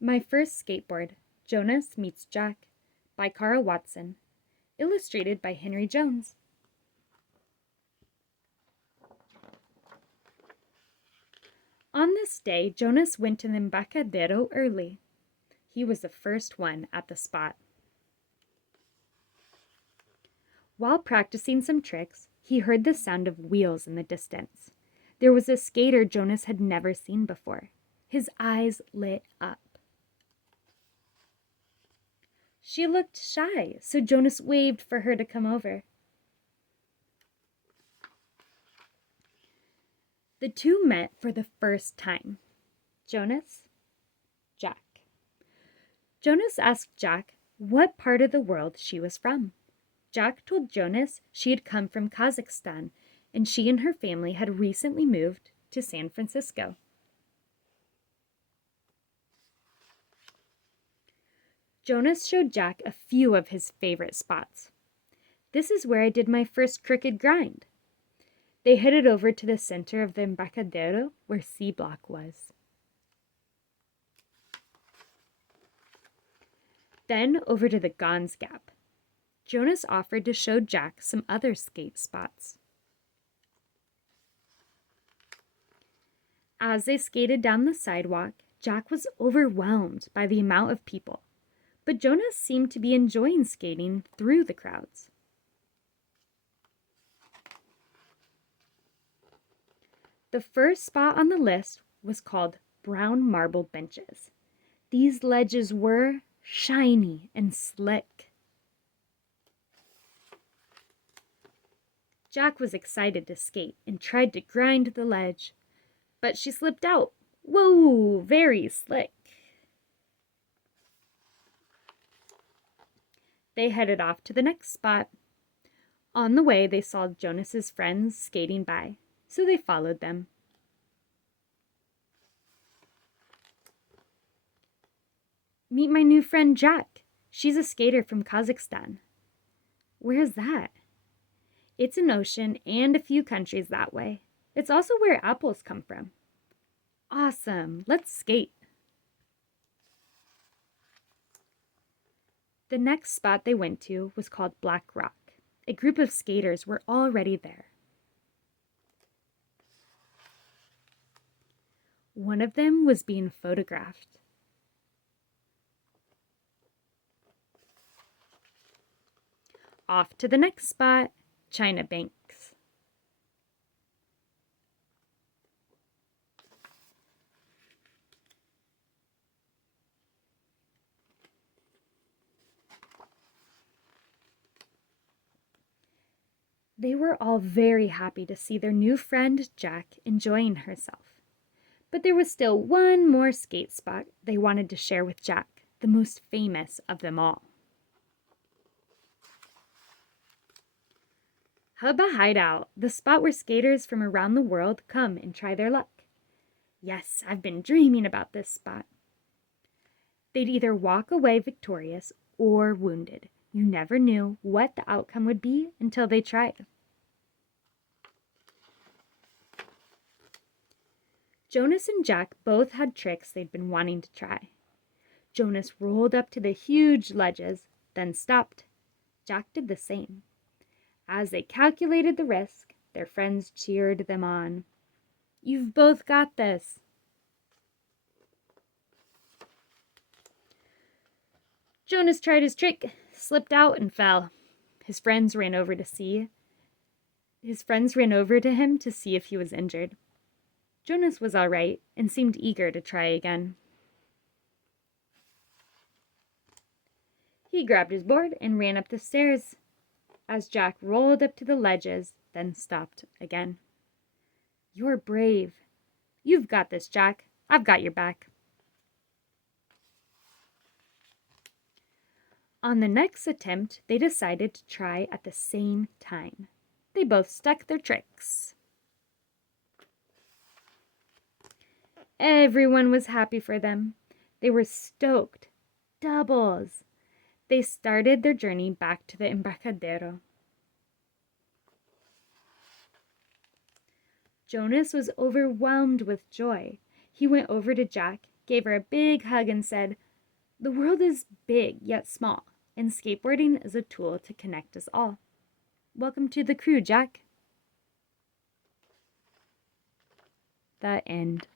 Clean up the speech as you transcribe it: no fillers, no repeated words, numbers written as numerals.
My First Skateboard, Jonas Meets Jack, by Carl Watson, illustrated by Henry Jones. On this day, Jonas went to the embarcadero early. He was the first one at the spot. While practicing some tricks, he heard the sound of wheels in the distance. There was a skater Jonas had never seen before. His eyes lit up. She looked shy, so Jonas waved for her to come over. The two met for the first time. Jonas, Jack. Jonas asked Jack what part of the world she was from. Jack told Jonas she had come from Kazakhstan, and she and her family had recently moved to San Francisco. Jonas showed Jack a few of his favorite spots. This is where I did my first crooked grind. They headed over to the center of the embarcadero where C Block was. Then over to the Gons Gap. Jonas offered to show Jack some other skate spots. As they skated down the sidewalk, Jack was overwhelmed by the amount of people, but Jonas seemed to be enjoying skating through the crowds. The first spot on the list was called brown marble benches. These ledges were shiny and slick. Jack was excited to skate and tried to grind the ledge, but she slipped out. Whoa, very slick. They headed off to the next spot. On the way, they saw Jonas's friends skating by, so they followed them. Meet my new friend Jack. She's a skater from Kazakhstan. Where's that? It's an ocean and a few countries that way. It's also where apples come from. Awesome, let's skate. The next spot they went to was called Black Rock. A group of skaters were already there. One of them was being photographed. Off to the next spot, China Banks. They were all very happy to see their new friend Jack enjoying herself. But there was still one more skate spot they wanted to share with Jack, the most famous of them all. Hubba Hideout, the spot where skaters from around the world come and try their luck. Yes, I've been dreaming about this spot. They'd either walk away victorious or wounded. You never knew what the outcome would be until they tried. Jonas and Jack both had tricks they'd been wanting to try. Jonas rolled up to the huge ledges, then stopped. Jack did the same. As they calculated the risk, their friends cheered them on. You've both got this. Jonas tried his trick, slipped out, and fell. His friends ran over to him to see if he was injured. Jonas was all right and seemed eager to try again. He grabbed his board and ran up the stairs as Jack rolled up to the ledges, then stopped again. You're brave. You've got this, Jack. I've got your back. On the next attempt, they decided to try at the same time. They both stuck their tricks. Everyone was happy for them. They were stoked. Doubles. They started their journey back to the embarcadero. Jonas was overwhelmed with joy. He went over to Jack gave her a big hug, and said, "The world is big yet small, and skateboarding is a tool to connect us all. Welcome to the crew, Jack." The end.